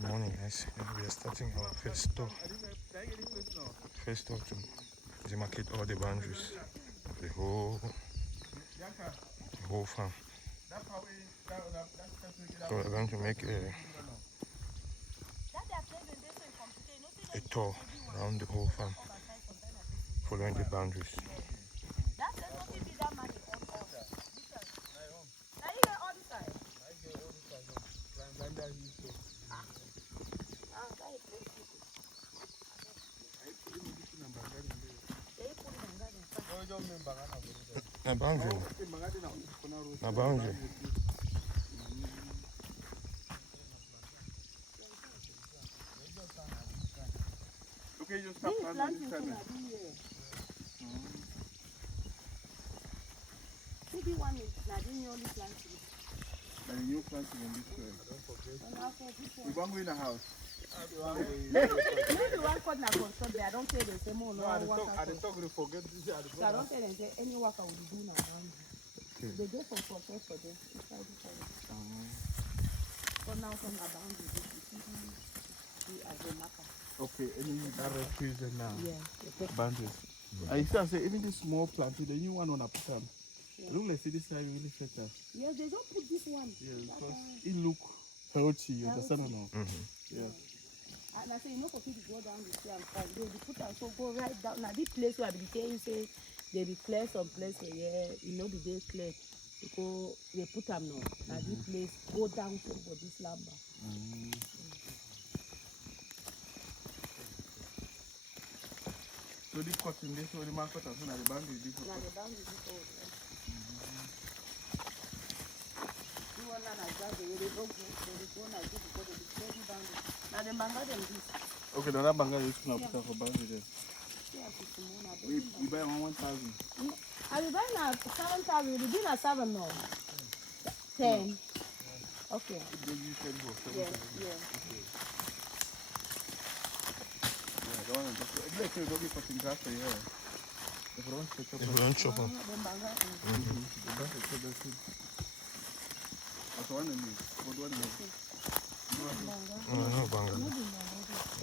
Good morning, guys. We are starting our first tour. First tour to demarcate all the boundaries, the whole farm. So we're going to make a tour around the whole farm, following the boundaries. Na boundary. Na boundary. Okay, you start planting this time. Maybe one is Nadine only planting. And the new planting in this way. We won't go in the house. Maybe one corner construct there. I don't tell them say more. No, I talk to forget this. So I don't tell them say any worker will do now. They go for purpose for them. So now from our boundaries, we as a marker. Okay, any direct reason now? Yeah. Boundaries. I still say even this small planting, the new one on a put them. Look like see this side really better. Yeah, they don't put this one. Yeah, because it look healthy. You understand or not? Yeah. And I say, you know, for people to go down the street and find, they put and so go right down. Now, this place where I be tell you say, they be clear some place where, yeah, you know, be they clear. Because they put them now. Now, this place, go down so for this lumber. So this cutting this, so the market as soon as the boundary is Now, the boundary is old. You want to know they go like this because they be clearing boundary. Now, the manga them this. okay, now that banga is going to put up for boundary there. Yeah, We buy 1,000. I will buy now 7,000. Will be now 7 now. 10. Okay. Then you can go 7,000. Yeah. Okay. Yeah, the one on top. Let's say don't be cutting grass for here. If you don't chop If we don't chop them. the grass is so dirty. That's one in me. What one in me? No, banga.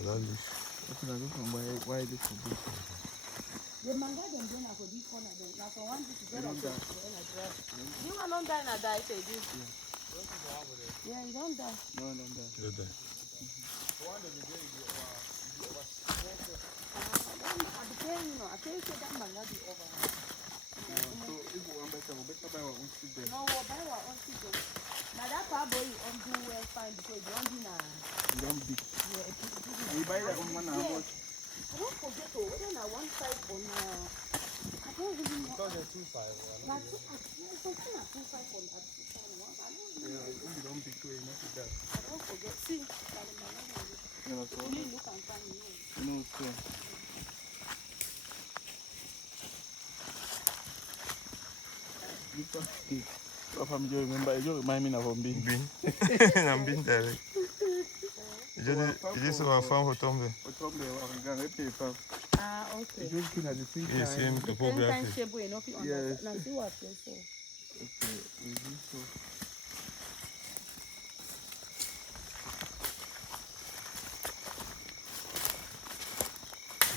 That is. Okay, I don't know why this is good. The manga them don't have this corner them. Now for one this is You don't die. You want don't die na die say this. Yeah, you don't die. No, don't die. Good day. I tell you that manga be over. So if we want better, we better buy our own seed then. No, we'll buy our own seed. Now that parboy you do well fine because you don't do now. You don't big. Yeah, You buy that one and how much? I don't forget to whether na one side on I don't really know. Because they're 2.5. Like something like 2.5 on at the time. I don't really know. Yeah, you don't big to enough with that. I don't forget. See, like my mother. You know, so You look and find me. you know, so. So from you remember, you remind me of being. Bin. I'm being direct. You just our farm for Tombe. Ah, okay. You just looking at the same Yes, time. same topography. Yes. Now see what place so. Okay, so.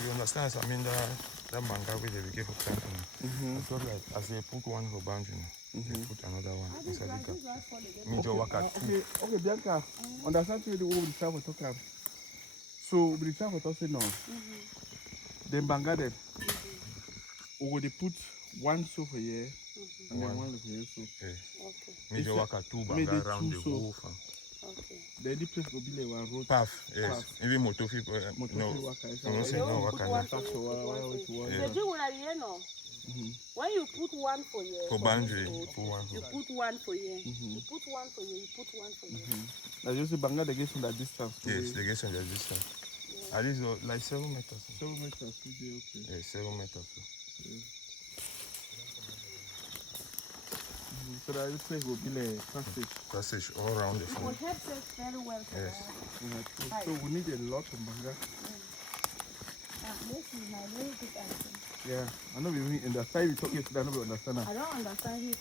You understand? I mean that manga we they give for planting. I thought like as they put one for boundary, they put another one inside the gap. Major worker two. Okay, Bianca, understand the way we try for talk. So we try for talking now. Then banga them. We will put one sofa here and then one over here. So Yes. Okay. Major worker two maybe banga around the two, so- whole farm. Okay. then the place will be like one road. Path, yes. Even motor people, Motor no. worker. No, say no worker. Put one No. for you, put one for you. Yeah. So you will hear no. When you put one for you, For boundary, put one you for. put one for you. You put one for you. You put one for you. Now you see banga they get from that distance. So Yes, they get some distance. At least like 7 meters. 7 meters should be okay. Yes, 7 meters. So that this place will be like passage. Passage all around the It farm. will help us very well. For Yes. that. So we need a lot of banga. This is my very good answer. Yeah, I know we in the time we talk yesterday, I know we understand that. I don't understand you.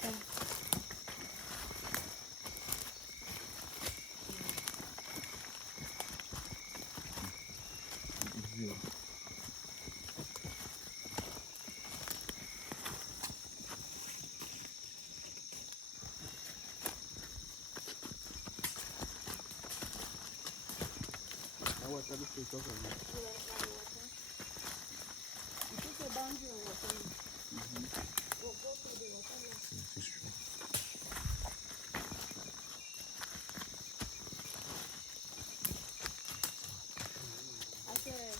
was trying to say something. You put a boundary on water. Go to the water. It's true. I said,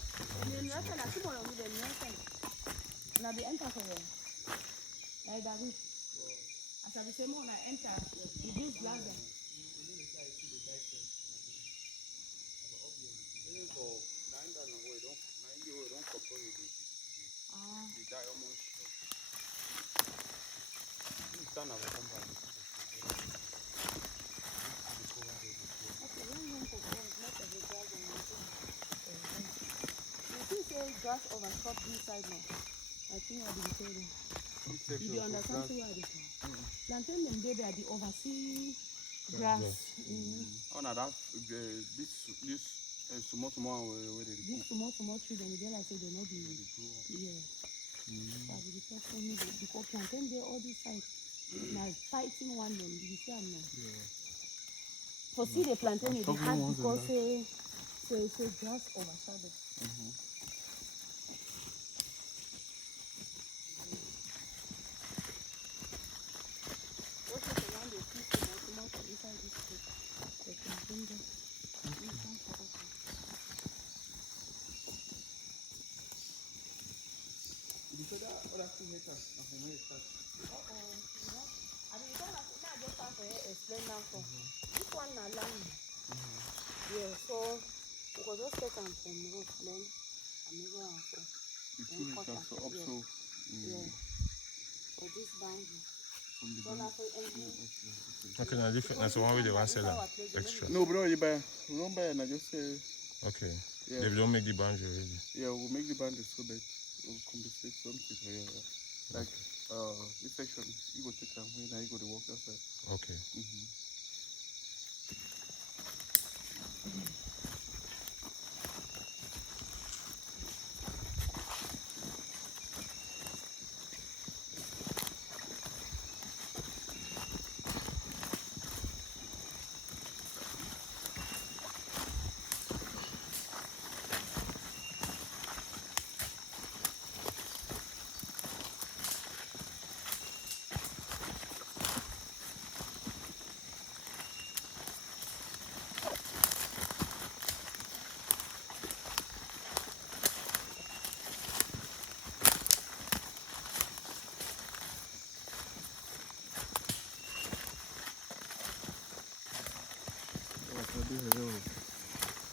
now the enter for you. Like that. As I say, when I enter, you use glass. Grass overstop this side now. I think I'll be telling. You don't understand where it is. Plantain and baby are the oversee grass. Oh, now that this small where they These small children, they like say they not be. Yeah. So I will be telling you because plantain they all this side. Now fighting one them, you see I'm not. Yeah. For see the plantain it is hard because say grass overshadow. Explain now for this one now land. Yeah, so we could just take them from road then and move on so. The 2 hectares so up so. Yeah. For this boundary. From the So now for Okay, now different. That's one way they want to sell extra. No, bro, you buy. We don't buy and I just say. Okay. Yeah. They don't make the boundary already. Yeah, we'll make the boundary so that we'll compensate something for you. Like this section, you go take them away, now you go to walk outside. Okay.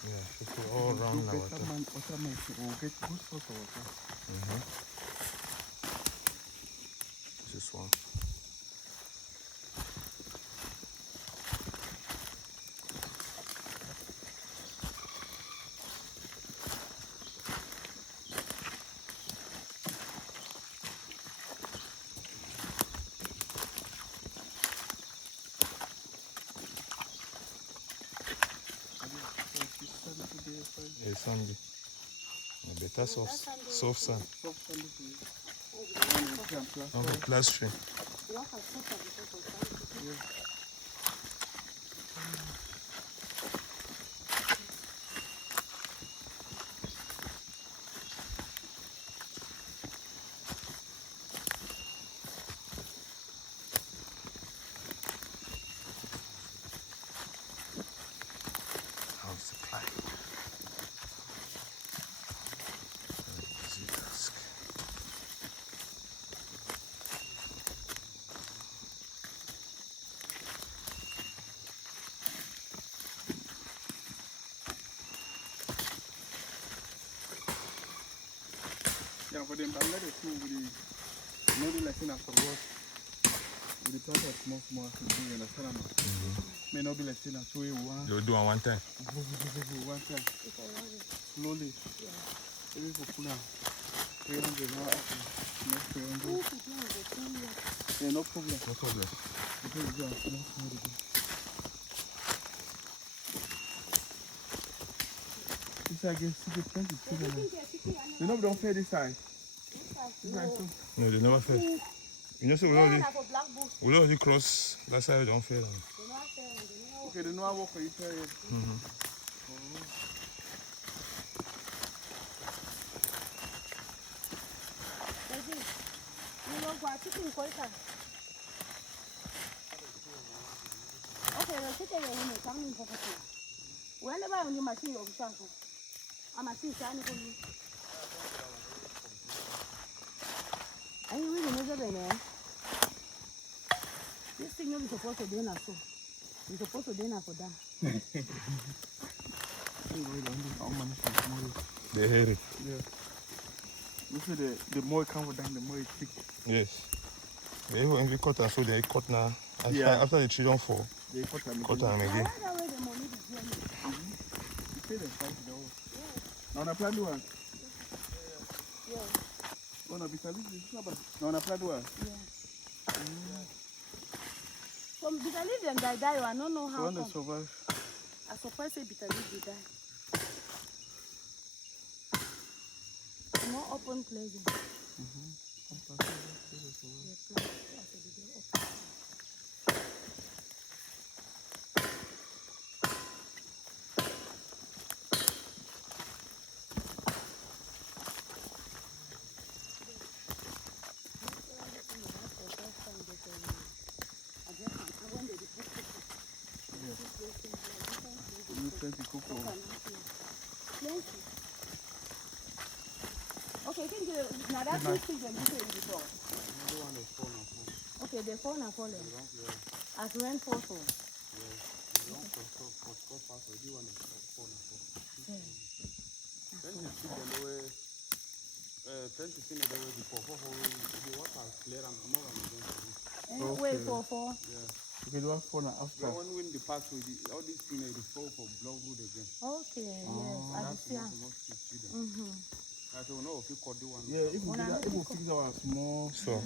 Yeah, should be all around now. We'll get good source of water. This is one. It's sandy. Better soft sand. On the plastering. How's the climate? Yeah, for them, Bangladesh too, with the lesson afterwards, with the plant of small, you understand? May not be lesson after one. You'll do it one time. One time. Slowly. Yeah. It is for 300 now. No 300. Yeah, no problem. No problem. This side gets 20. They know don't fair this side. No, they never fail. You know, so we already cross that side, we don't fail. Okay, they know I walk for you. chicken quarter. Okay, the chicken is coming for the whenever you machine your shampoo, a machine shiny for you. Are you really measuring there? This thing you're supposed to do now, so you're supposed to do now for that. They hear it. Yeah. You see the more it comes down, the more it thick. Yes. They even if cut and so they cut now. Yeah. After the tree don't fall, They cut them cut them Now, again. why that way the money is going? You pay them $5. Now on a plan one. Yeah. Oh no, because this is not bad. Now on a plan one. Yeah. So bitter leaf them die, I don't know how So when they come. survive. I suppose say bitter leaf they die. More open places. Yeah, plant. I said they dey open. Okay, I think now that's two things when you say it before. Okay, the phone are falling. As rain falls. Wait for. Okay, do have fun after. When the pass with all these things, they fall for blood road again. Okay, yes, I see. I don't know if you could do one. Yeah, if we do that, if we fix our small so.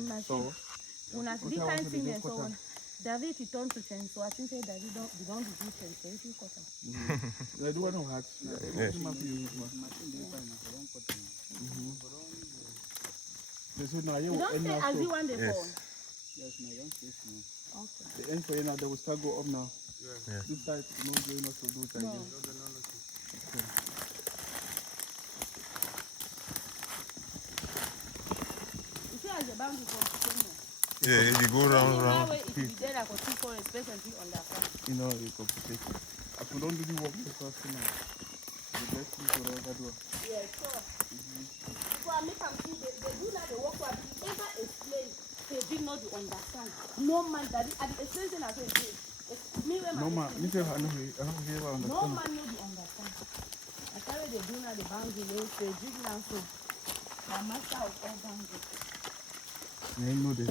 When I see kind thing there, so when David he turned to change, so I think say David don't do change, so if you cut him. They do one of hard. Yes. They say now You don't say as you want the Yes. phone. Yes, no, don't say no. Okay. the end for you now, they will start go up now. Yeah. This side, no going not to do it again. You see as the boundary from Yeah, if you go round, round. it will be there like for 2 4 especially on that side. You know, it's complicated. As we don't do the work because now, the best thing for us to do. Yeah, sure. So I make them see they do like the work where they ever explain, they did not understand. No man that is, at the extension as well, me when No man, me tell her, I don't hear what no understand. man know the understand. I tell you they do now the boundary, they dig now so. The master of all boundaries. I know this.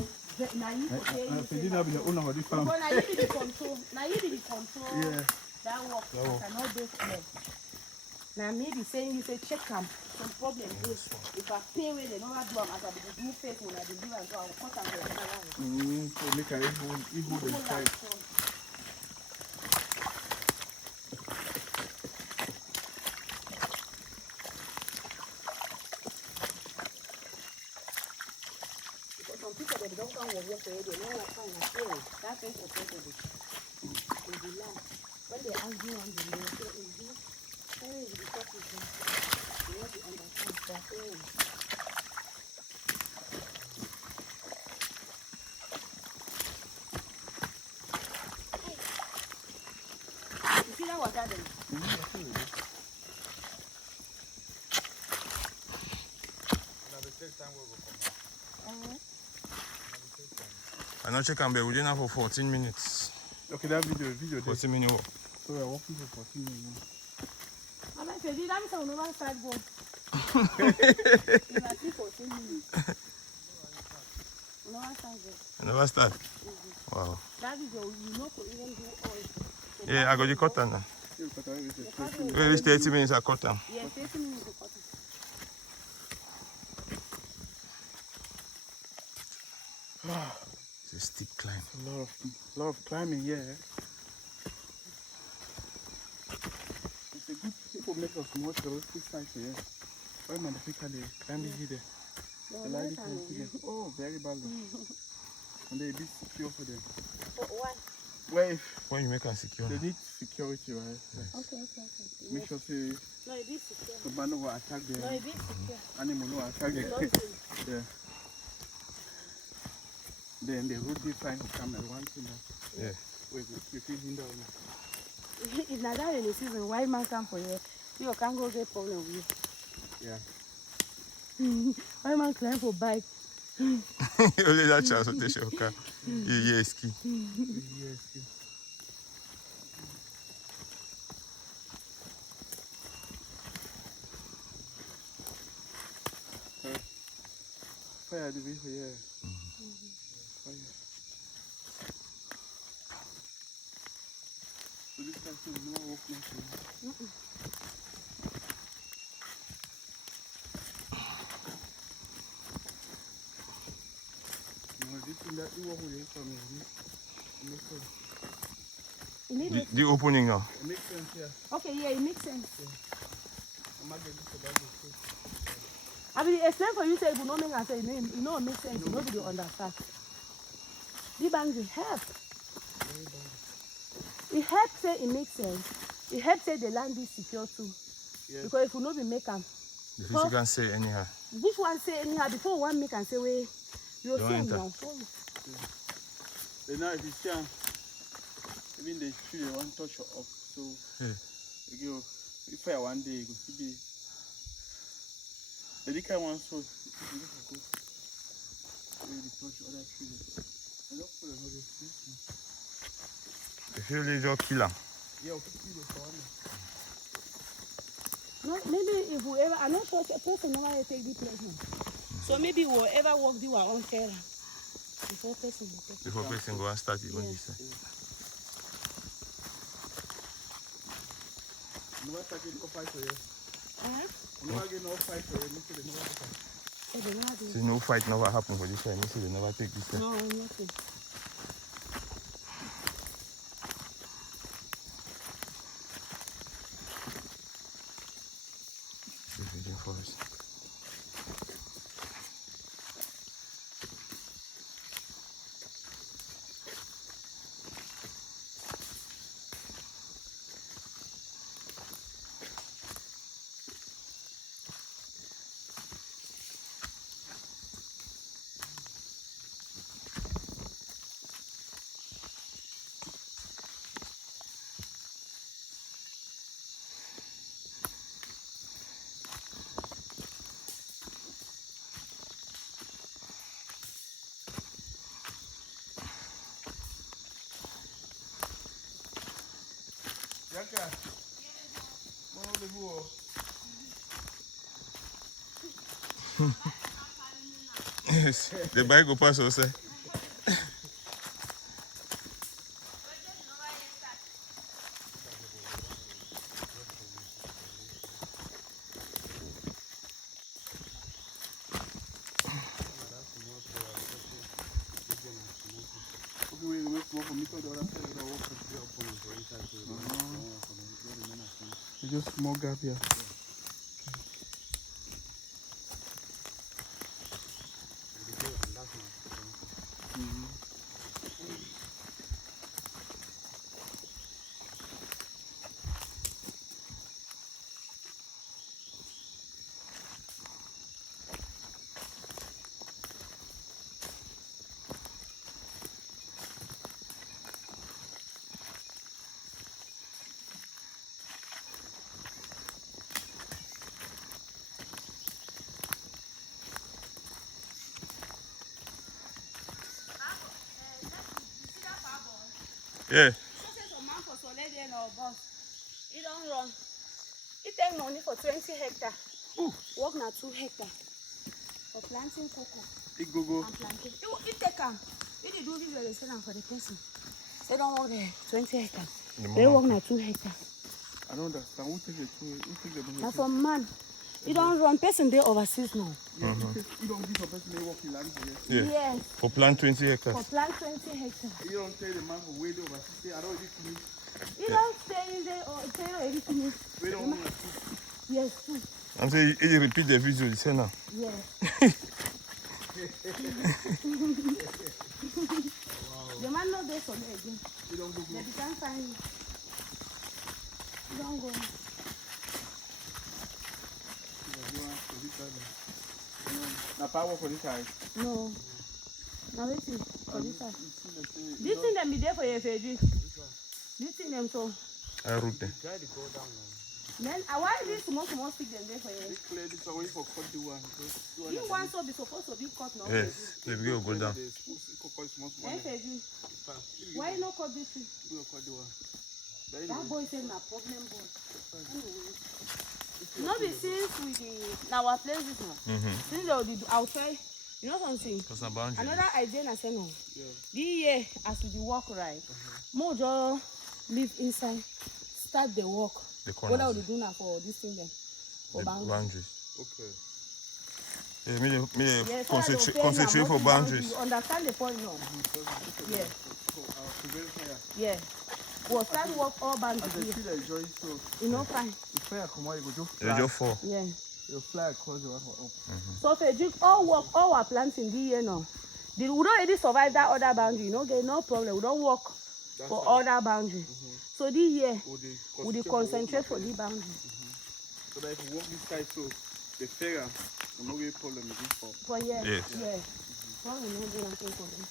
Now you for say I did not be the owner of this farm. but now you be the control. Now you be the control. Yeah. That work. I cannot do it. Now maybe saying you say check them. Some problem is if I pay away they never do them as I do face when I do and so I will cut them. So make a evil them side. Some people they don't come with work already, they don't find a phone. That's very comfortable. In the land. When they ask you on the day, they say, hey, the talk is them. They want to understand their parents. You see that water then? I know check and be within for 14 minutes. Okay, that video there. 14 minutes walk. So we are walking for 14 minutes. I'm like, did I say we never start go? You must see 14 minutes. We never start go. You never start? Wow. That video, you know, could even do all. Yeah, I got the cotton now. Wait, it's 30 minutes I cut them. Yeah, 30 minutes to cut. It's a steep climb. A lot of climbing here. It's a good people make us more touristic site here. Why man the people they climbing here there? They like it. Oh, very badly. And they be secure for them. Why? Well, if When you make them secure. they need security, right? Okay. Make sure say No, it is secure. the man will attack No, them. it is secure. Animal will attack them. Don't Yeah. Then the road they find for Cameroon once in that. Yeah. We feel hinder on If not that rainy season, why man come for here? You can't go get problem with you. Yeah. Why man climb for bike? Only that chance to take your car. Yeah, ski. Yes. Fire the way for here. Fire. So this time no walk nothing. No, this thing that you walk away from me. The opening now. It makes sense, yeah. Okay, yeah, it makes sense. I'm not getting to that. I mean, explain for you, say, it will not make sense. You know, it makes sense. Nobody will understand. The bank will help. It helps say it makes sense. It helps say the land is secure too. Yes. Because if you know, we make them. The fish can say anyhow. Which one say anyhow before one make and say, wait, you're Don't saying enter. now. Then now if you see even the tree they want touch up, so Yeah. you go if I one day you go see the kind one so you go really touch other trees. I don't put another tree. If you leave your killer. Yeah, okay, see the one. No, maybe if we ever, I'm not sure a person never take this place now. So maybe we'll ever walk do our own terrain before person will take. Before person go and start even this side. Never take no fight for you. Uh-huh. Never get no fight for you. Never fight. So they never do. See, no fight never happen for this side. You see, they never take this side. No, nothing. Virgin forest. Yaka. Mon rendez-vous. Yes, the bike go pass outside. Okay, we wait more for me to the other side of the walk. It's just small gap here. Yeah. It don't run. It take money for 20 hectares. Work now 2 hectares for planting cocoa It go. and planting. It take them. It do this they sell them for the person. They don't work there 20 hectares. They work now 2 hectares. I don't understand. Who take the money? Now for man, it don't run. Person they overseas now. Yeah, you don't give a person they work in land for you. Yeah. Yes. For plant 20 hectares. For plant 20 hectares. You don't tell the man for way they overseas. Say, I don't need to. You don't stay there or tell everything. We don't want to. Yes, too. I'm saying he repeat the video, you say now. Yes. The man not there for me again. You don't go. They can't find you. You don't go. Now power for this side. No. Now wait. For this side. This thing them be there for your FAG. This thing them so. I root them. Try to go down now. Then why this small stick them there for you? Clear this away for cut the one. You want so be supposed to be cut now. Yes, they will go down. FAG. Why not cut this thing? That boy said na problem boy. Anyway. No be since we the now our places now. Since the outside, you know something? Because na boundary. Another idea na say no. The year as we walk right, more just live inside, start the walk. The What corners. are we doing now for this thing then? For The boundaries. boundaries. Okay. Yeah, me Yes, concentrate for boundaries. You understand the point now? Yeah. Yeah. We'll start walk all boundaries here. You know, fine. You just fall. Yeah. You fly across the one. So if you all work, all our plants in the year now, we don't already survive that other boundary. You know, there's no problem. We don't work for other boundaries. So this year, we concentrate for the boundary. So that if you walk this side, so the fair will not be a problem again for. For yes. Yes. Yes. So we know they are taking for them.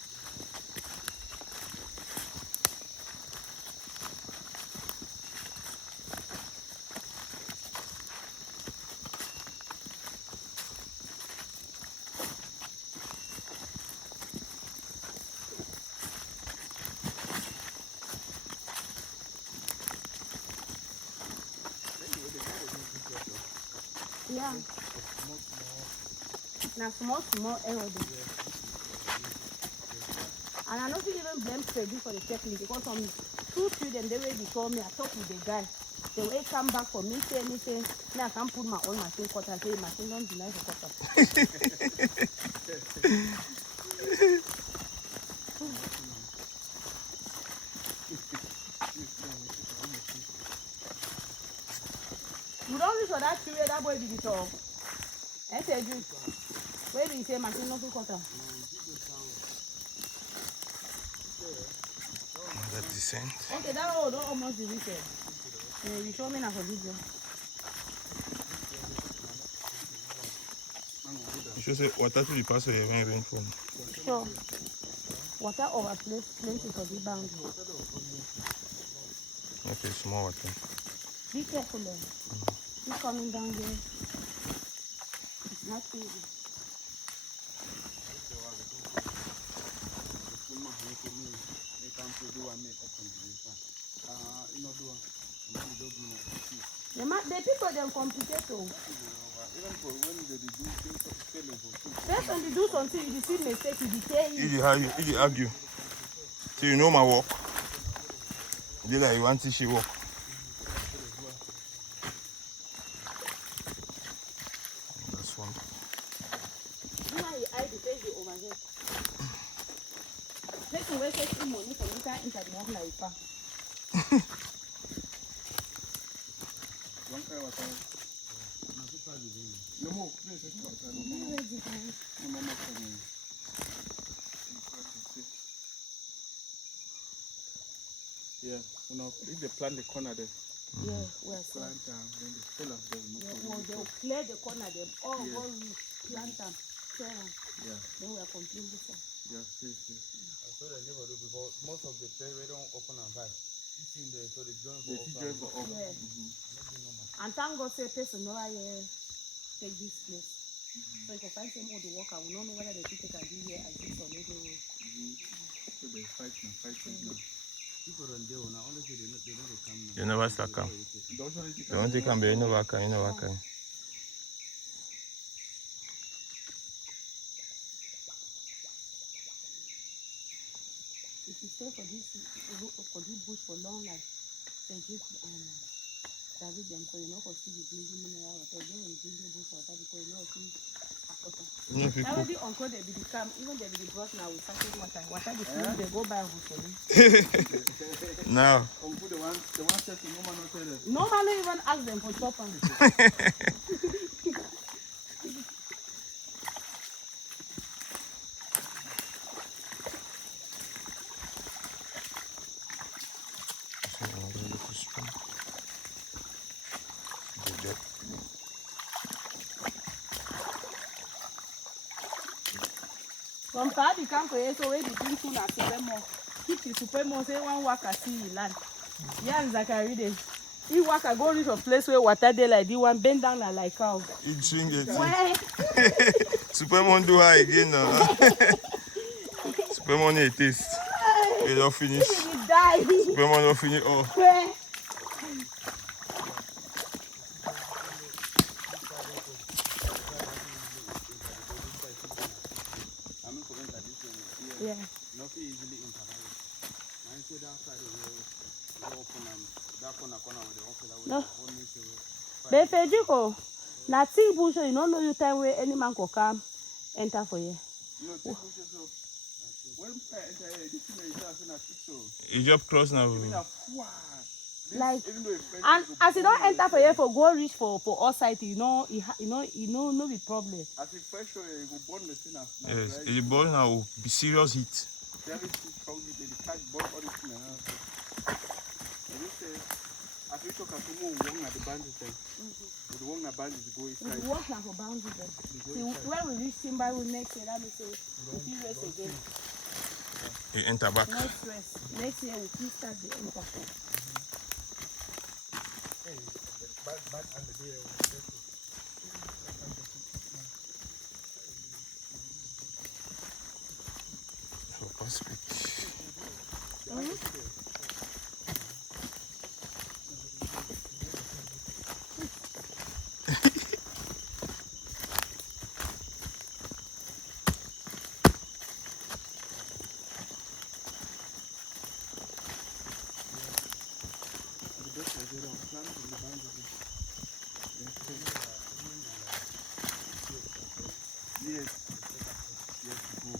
Yeah. Now small error. And I don't even blame Freddy for the technique because some 2 children they already told me I talked with the guy. They will come back for me say me I can't put my own machine cutter. I say machine don't deny the cutter. You don't reach for that period that boy did it all. I said you. Where do you say machine not cutter? That descent. Okay, that road don't almost be reached. You show me now for video. You should say water to the pass here when rain fall. Sure. Water overflows plenty for the boundary. Okay, small water. Be careful then. Keep coming down here. It's not easy. The people them complicate too. First when you do something, you see mistake, you decay. If you argue. So you know my work. They like you want to see work. That's one. You know you hide the face you overhead. Take away some money for me to enter the one like that. No more. Yeah, you know, if they plant the corner there, Yeah, well, so. plant then they fill up there. They'll clear the corner, them all go plant them, clear them. Yeah, Then we are completely safe. yeah, see. I saw the neighbor before. Most of the place they don't open and buy. You see there, so they join for off. Yeah. And thank God, say person know I take this place. So you can find some other worker. We don't know whether the people can be here as this or not. So they fight now. People on there now, honestly, they know they come now. You never start come. Don't take them, you never can. If you stay for this bush for long, like they give David them, so you know, for see the drinking mineral water, they will drink the bush water because you know, see, that will be uncle they be the camp, even they be the brought now with package water. Water the food, they go buy bush for them. Now. Uncle, the one said to no man not tell them. No man even ask them for chop on. Some party come for here, so we begin to na supremo. Keep the supremo say one worker see in land. Yeah, Zachary dey. He worker go reach a place where water dey like this one bend down like cow. He drink it. Where? Superman do her again now. Superman it taste. He don't finish. He die. Superman don't finish. Oh. Where? Yeah. Not easily intermarried. Mine say that side of open and that corner with the offer that No. way. Befejiko. Na thick bush, you don't know you time where any man could come enter for you. You know, take bushes so. When I enter here, this thing is just in a fix so. He just cross now. Even a Like, even though it's fresh, and as you don't enter for here for go reach for all side, you know no be problem. as it fresh, you go burn the thing as Yes, the ball now be serious heat. very strong, they catch burn all the thing. And you say, as we talk about more one at the bandits, the one at bandits go We inside. walk now for boundaries. See, when we reach Timber, we next year, let me say, we feel rest again. He enter back. No stress. Next year, we will start the enter. Back on the day So pass quick. Yes. Yes, go.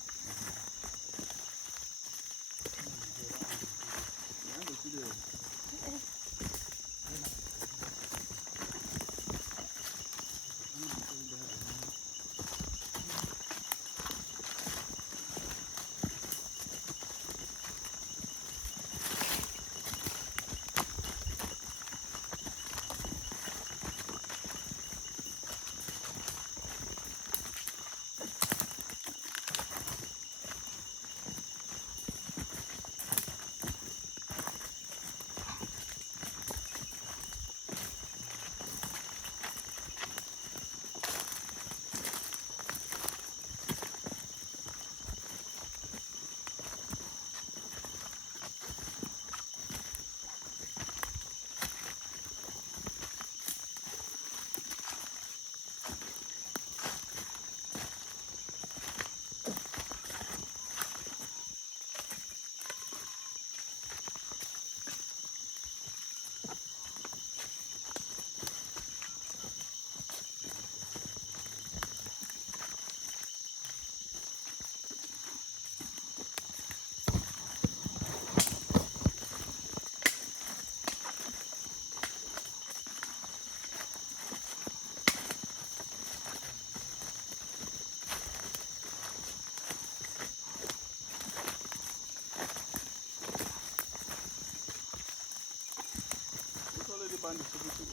Band is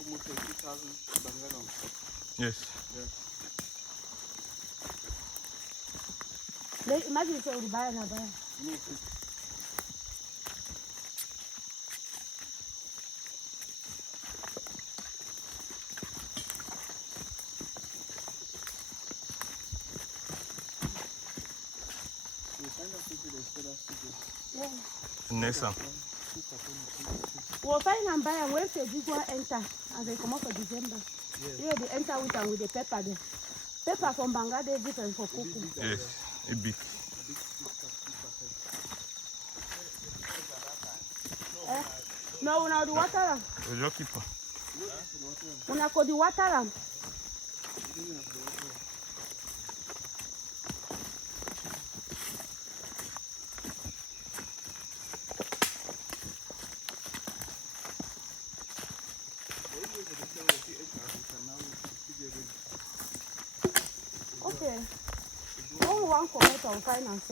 almost 2,000 Bangalore. Yes. Yeah. Imagine if we buy another. No, Yeah. Next time. We'll find and buy and wait till this one enter and they come out for December. Yeah, they enter with the pepper there. Pepper from Bangladesh different for cooking. Yes, it big. No, now the water. We just keep on. When I call the water. Okay. Only one comment on finance.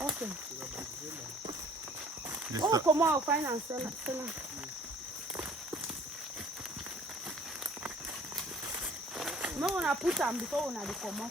Okay. Oh, come on, finance. No wanna put them before when they come up.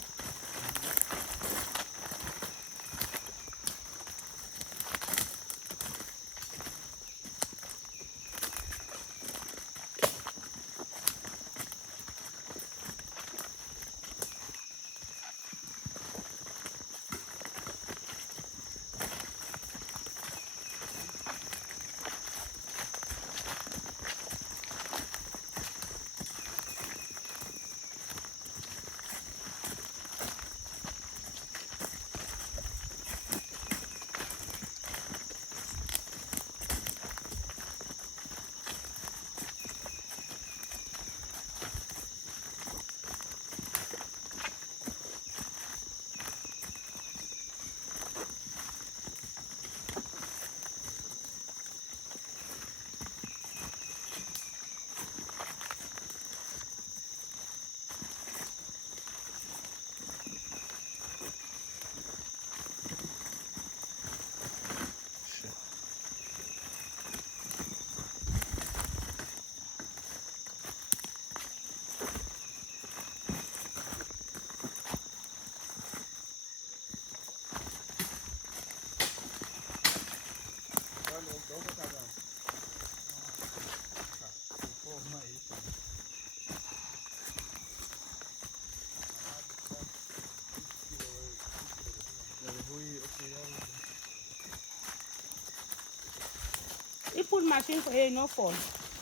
You put machine for you, no fall.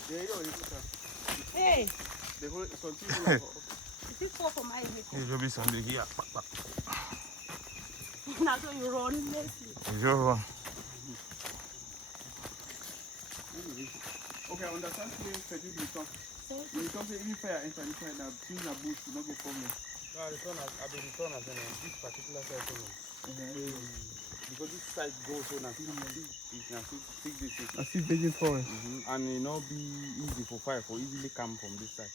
Yeah, you put that. Hey, The whole something. if you fall for my head, There'll be something here. now so you run. Let's see. You're wrong. Okay, I understand today you talk. When you talk say even fire enter inside now, things are bush, you not go from here. No, I return as this particular side. Because this side goes so now, I see virgin forest. and it not be easy for fire for easily come from this side.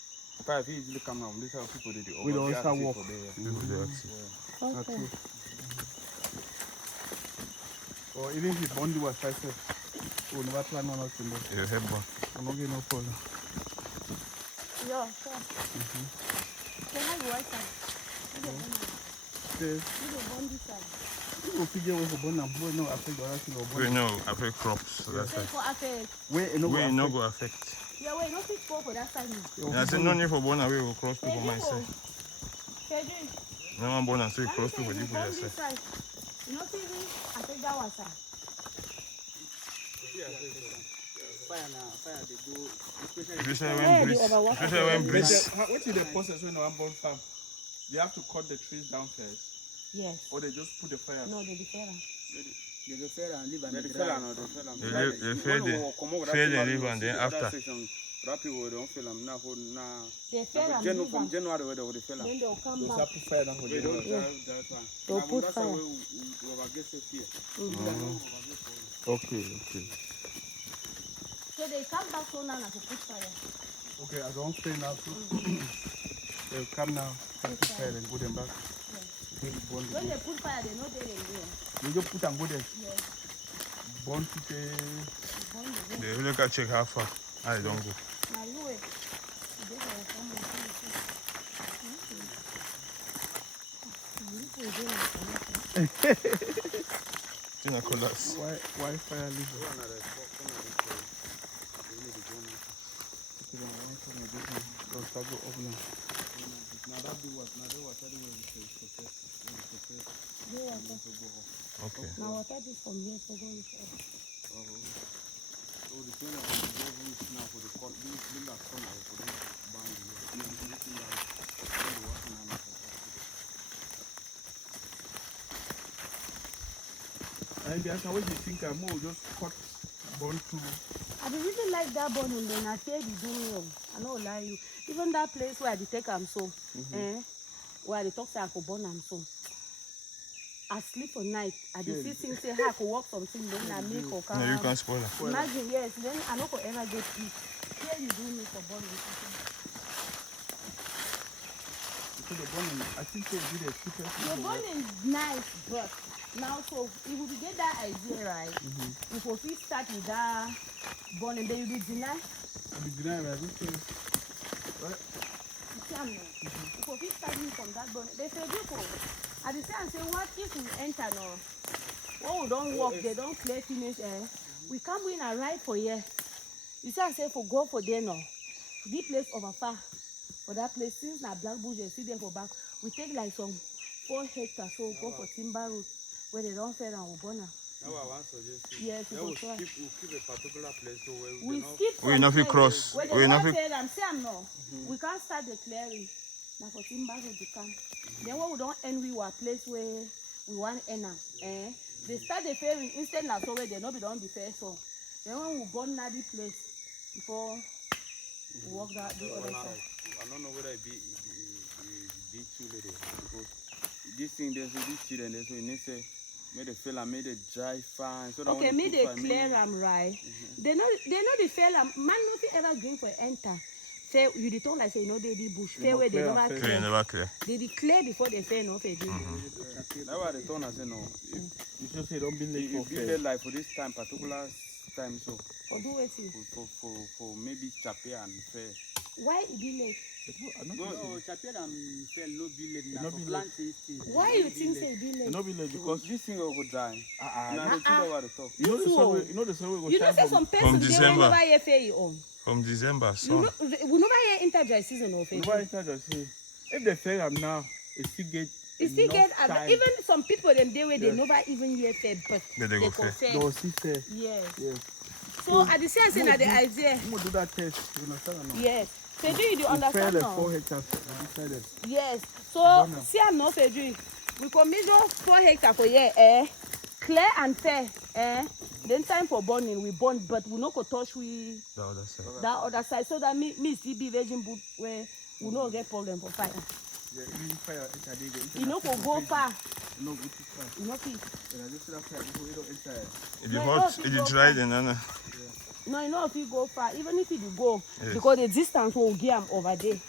Fire if easily come from this side, people they We don't start walk. Okay. Or even if you bond was like that, we never plan on nothing. Your head burn. I'm not getting no problem. Yeah, sure. Can I go outside? Yes. You go on this side. You figure we go burn and boy no affect the other thing or We burn. know affect crops. That's Say for affect. Where no we no go affect. Yeah, wait, not fit fall for that side. I say no need for born away will cross people my side. Kedri, No one born and say cross people you people on just say. this side. You know, see me? I take that one side. Fire they go, Especially when breeze. What is the process when one burn farm? They have to cut the trees down first, Yes. or they just put the fire. No, they be fair. They go fair and leave and They fail and leave and then after. Other people don't feel them now for now. They fair and January leave from them. January where they feel them. Then they'll come They back. have to fire down for They them. don't. They'll put fire. Okay. So they come back so now to put fire. Okay, I don't stay now. They'll come now, start to fire and go them back. When they put fire, they know they're in there. You just put and go there. Yes. Burn to the... They look at check how far. I don't go. Now you wait. You just have to come and see. Tina collapse. Why fire leave? Okay. Now water this from here, so go with And that's what you think I'm more just cut burn to. I really like that bone and then I tell you do me. I know lie you. Even that place where they take them so, where they talk say I could burn them so. I sleep for night. I just see things say I could walk something then I make or come. No, you can't spoil it. Imagine yes, then I not forever get peace. Here you do me for burning. So the burning, I think they did a cheapest. The burning is nice, but now so if we get that idea right, if we start with that burning, then you will deny. You deny right? Okay. Right? You Sam no. Because we starting from that bone. They say people. At the same say what if we enter no? Oh, we don't walk, they don't clear finish. We come in and ride for here. You see, I say for go for there no. This place over far. For that place, since na black bush, they see there for back. We take like some 4 hectares, so go for timber road where they don't fair and we burn. Now I want to suggest. Yes, we'll keep a particular place so where we not. skip. We not fit cross. Where they We don't not fit. fair and say no. We can't start the clearing. Now for timber road we come. Then when we don't end, we were place where we want enter. They start the fairing instead now so where they not be done the fair so. Then when we burn that place before we walk that the other side. I don't know whether it be too late because this thing there's this seed and there's so it needs to made a fail and made a dry fine. So okay, me they clear them right. They know the fail man nothing ever green for enter. Fair you the talk like say no they bush fair where they never clear. Never clear. They declare before they fair no fair. That's why they told us no. You should say don't be late for fair. Like for this time, particular time so. For do it for maybe chapter and fair. why it be late? No, chapter and fair no be late now. Plant why you think say it be late? No be late because this thing will go dry. Now they about the talk. You know the same way you know say some person they will never hear fair on. From December, so. You know, we never hear inter dry season of fair. Never enter just say if they fair am now, it still get. It still get even some people them they way they never even hear fair, but they go fair. They will see fair. Yes. Yes. So at the same thing, the idea. You do that test. You understand or not? Yes. Fedri, you understand now? 4 hectares. Yes. So see, I'm not Fedri. We can measure 4 hectares for year, clear and fair, Then time for burning, we burn, but we not go touch we that other side. So that me still be virgin boot where we not get problem for fire. Yeah, even fire you know go far. No, go too far. You know fit. It is hot, it is dry then, Nana. No, you know if you go far, even if you go, because the distance will give them over there.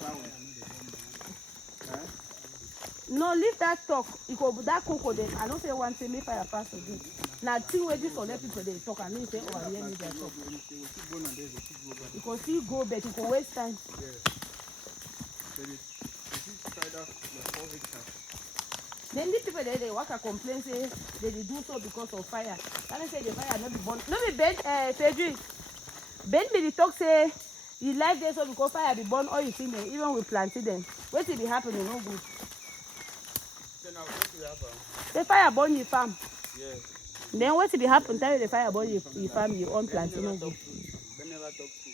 No, leave that talk. Because that cocoa then, I don't say one thing, make fire pass again. Now, two ways for let people they talk, and me say, oh, I hear me that talk. Because still go, but you can waste time. Then the people there, they work a complaint, say they do so because of fire. Can I say the fire not be born? No, be Ben, Fedri. Ben be the talk say, you like this so because fire be born, or you see them, even we planted them. What will be happening? No good. The fire burn your farm. Yeah. Then what will be happen? Tell you the fire burn your farm, your own planting. No good. They never talk to.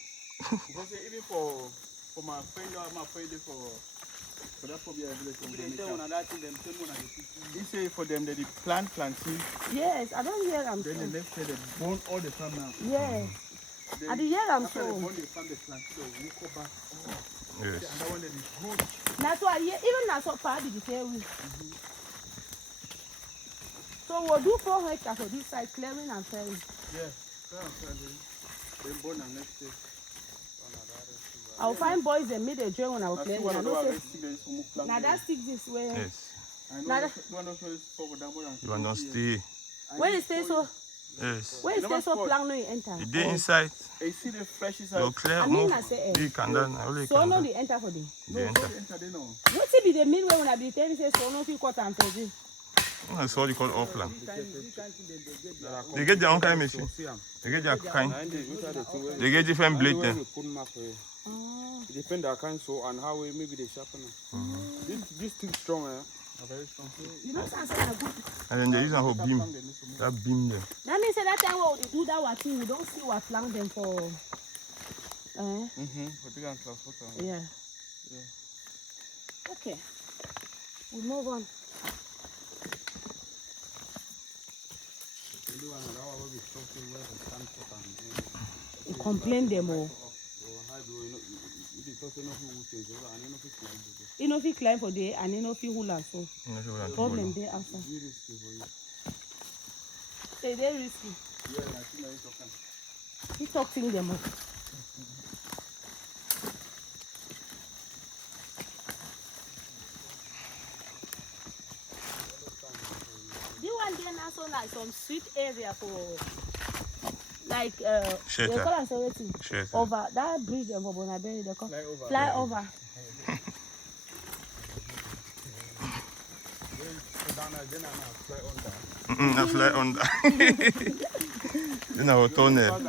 Because even for my friend, for that phobia he say for them that they planting. Yes, I don't hear them. Then the left side they burn all the farm now. Yes. I do hear them so. They burn the farm, they plant it, they walk back. Yes. And that one they good. That's why even that's what part of the theory. So we'll do 4 hectares for this side, clearing and felling. Yeah, then burn and next day. I'll find boys and make a join when I'll clear. Now that stick this way. Yes. You want to stay. When it stays so, yes. when it stays so plan no you enter. The day inside. You see the fresh inside. You clear more. You can done. So no the enter for them. They enter. What it be the mean when I be telling say so no feel cut and for That's what you call upland. They get their own kind of machine. They get their kind. They get different blades then. It depends on the kind so and how maybe they sharpen it. This thing strong, very strong. You know something good. And then they use a whole beam. That beam there. That means that time we do that thing, we don't see what plan them for. For big and transport. Yeah. Okay. We move on. You complain them all. You know if you climb for there and you know if you hula so. Problem there after. Say they're risky. Yeah, I think he's talking. He's talking them up. Do you want there also like some sweet area for like they call us everything over that bridge them for Bonabelli they call fly over. then I fly under. I fly under. Then I will tunnel.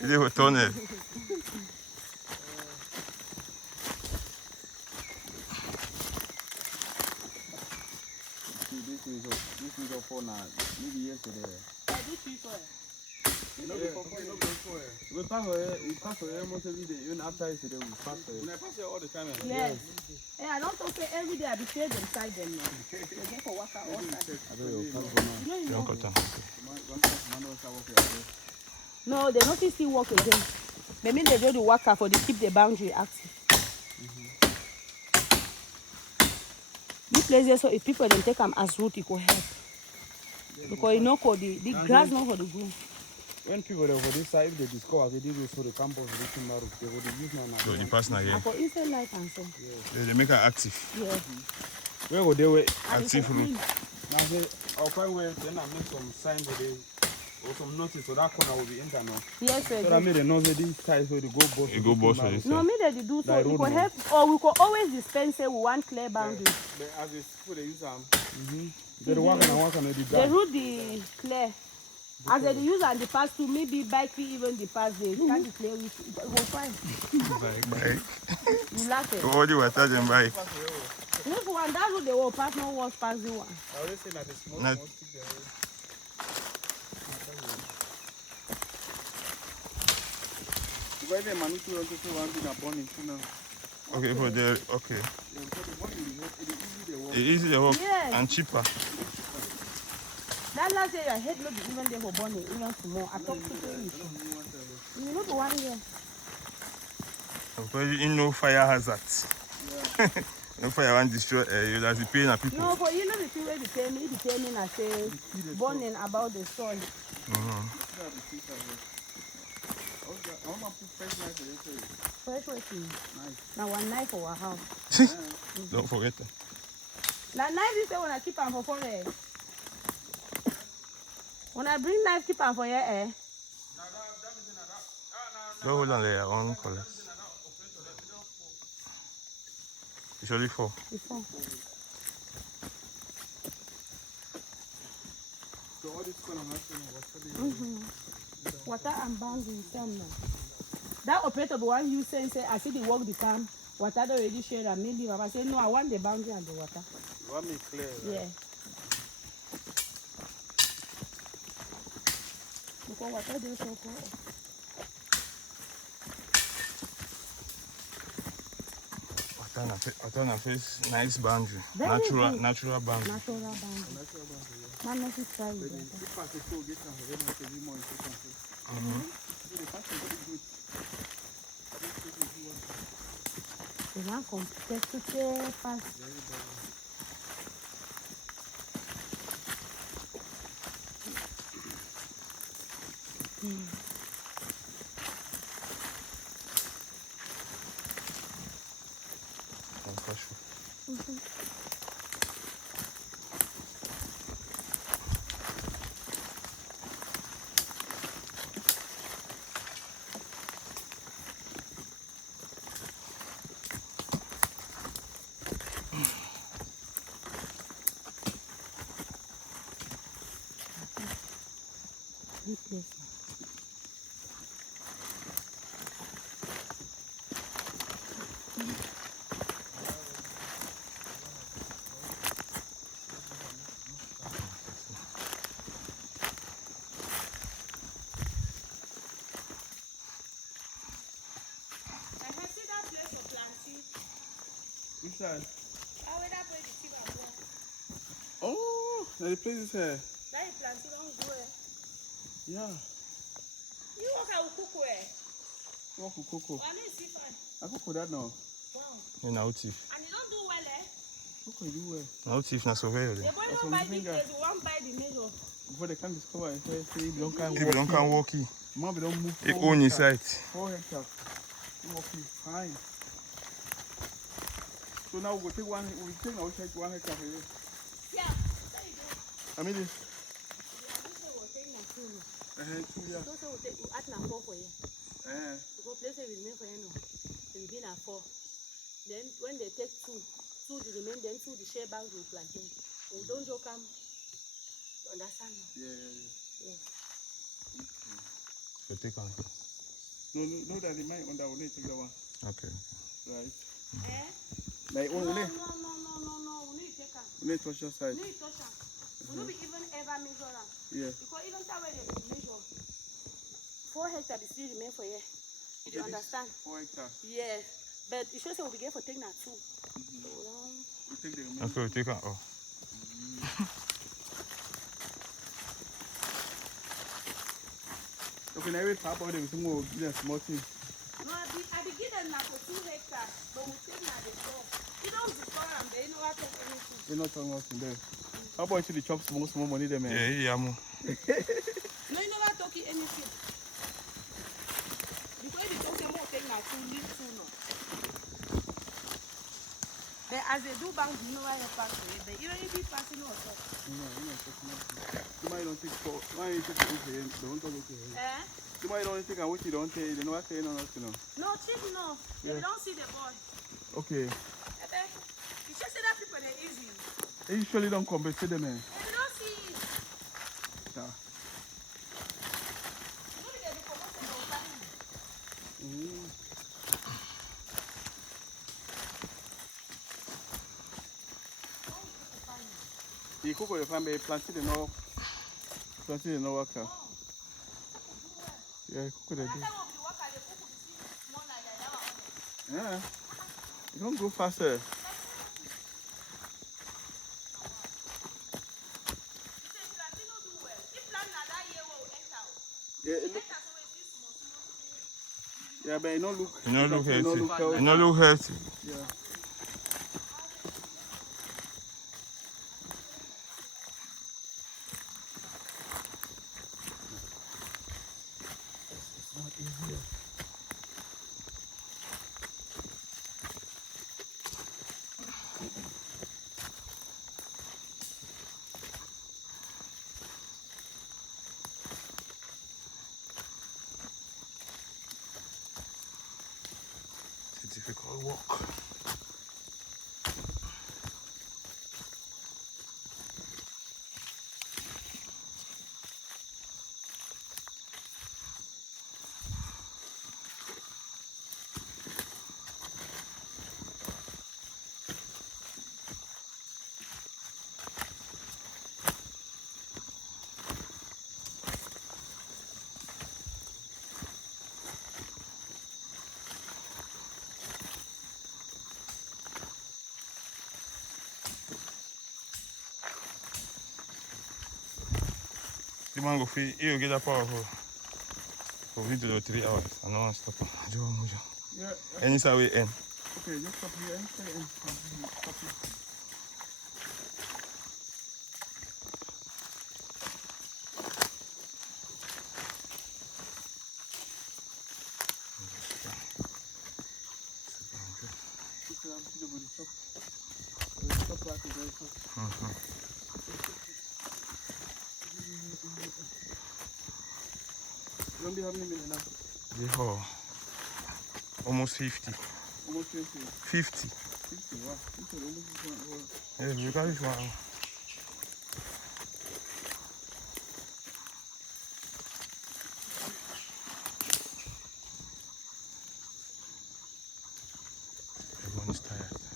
They will tunnel. See, this is up for now. Maybe yesterday. We pass for here almost every day. Even after yesterday, we pass for here. I pass here all the time. Yes. Hey, I don't talk say every day I be shade them side them now. They get for work all time. Don't cut them. No, they not still work again. Maybe they do the worker for to keep the boundary active. These places, so if people then take them as root, it could help. Because you know, the grass not for the groom. When people are over this side, if they discover they do this for the campus, they will use now. So the person again. For inside life and so. They make her active. Yeah. Where would they wait? Active root. Now say, I'll find where then I make some sign today or some notice so that corner will be internal. Yes, sir. So I made a note that these ties where they go boss. You go boss for this. No, me they do so. Like We road could now. help, or we could always dispense with one clear boundary. But as they put they use them. They work and they They root the clear. As they use and the past to maybe bike even the past they can't declare it. It will fine. Bike. You like it. What do you attach them bike? If one that road they will pass no worse past the one. I always say that the small Not- stick there. Why the man who want to say one thing upon it now? Okay, for the okay. Yeah, because the one in the head, it is easy they work. It's easy to work Yes. and cheaper. That last year your head not be even there for burning, even small. I talk to you. You know the one here. Because you know fire hazards. No fire won't destroy you as the pain of people. No, but you know the thing where they tell me I say burning about the soil. Fresh working. Now one knife for our house. Don't forget that. Now knife is the one I keep on for forest. When I bring knife, keep on for your air. Don't hold on there, on colors. Usually 4. Before. So all this kind of nothing was for the Water and boundary same now. That operator, the one you say, I see the work the farm. Water they already share and maybe I say no, I want the boundary and the water. You want me clear? Yeah. Because water they so cold. Atana face nice boundary. Very Natural good. natural boundary. Natural boundary. Man, not to try with that. If I could still get some, then I could be more important. The one complexity fast. Good place. Which side? I went up with the team and go. Oh, now the place is here. That is planting don't go. Yeah. You walk out cook where? Walk with cocoa. I need see fine. I cook with that now. Wow. You know thief. And you don't do well, eh? Cocoa you do well. No thief na surveyor. The boy That's don't what buy we the think, place, you won't buy the major. Before they can discover it, say you don't can If you don't walk. can walk in, Mom, we don't move. you own your site. 4 hectares. You walk in. Fine. So now we'll take one. We'll take now. Check 1 hectare for you. Yeah, there you go. I mean this. Yeah, this way we'll take my two. 2 years. So we'll take at now 4 for you. Because place will remain for you now. It will be now 4. Then when they take two to remain, then 2 the share bank will plantain. They don't joke Understand? Yeah. So take on. No, that the mine on that one. Take that one. Okay. Right. No. We We need to take am. need to touch your side. We need to touch am. We no be even ever measure am. Yeah. Because even that way they measure 4 hectares still remain for here. Okay, You understand? 4 hectares. Yes. But it shows that we get for take that 2. So We take the remaining. And so take on. Oh. Okay, now we tap out them more small thing. no, I be give them now for 2 hectares, but we take now the store. You don't store them, they know what take anything. You're not talking about there. How about you chop small money there, man? Yeah, mo. No, you know what talking anything. Because if you talk more take now 2, leave 2 no. But as they do bank, you know why you pass away. But even if you pass it, no stop. You might don't take why you take it don't talk okay. You might don't think what you don't say, they know what saying or not, you know. No, chief, no. Yeah. You don't see the boy. Okay. You just say that people they're easy. They usually don't compensate them, man. If you don't see it, Yeah. maybe they be promoted or something. You cook your family, planted the no worker. Yeah, cook it. Yeah. You don't go faster. Yeah, but it don't look. You don't look healthy. healthy. You don't look healthy. Yeah. It's not easier. It's a difficult walk. The man go free, you get a power for video 3 hours. I don't want to stop. Yeah. Any side we end. Okay, just stop here and stay in. Stop here. Stop back and very fast. You don't be having a minute now. Yeah, almost 50. Almost 20. 50. 50, wow. This is almost 1 hour. Yeah, you got this one. Everyone is tired.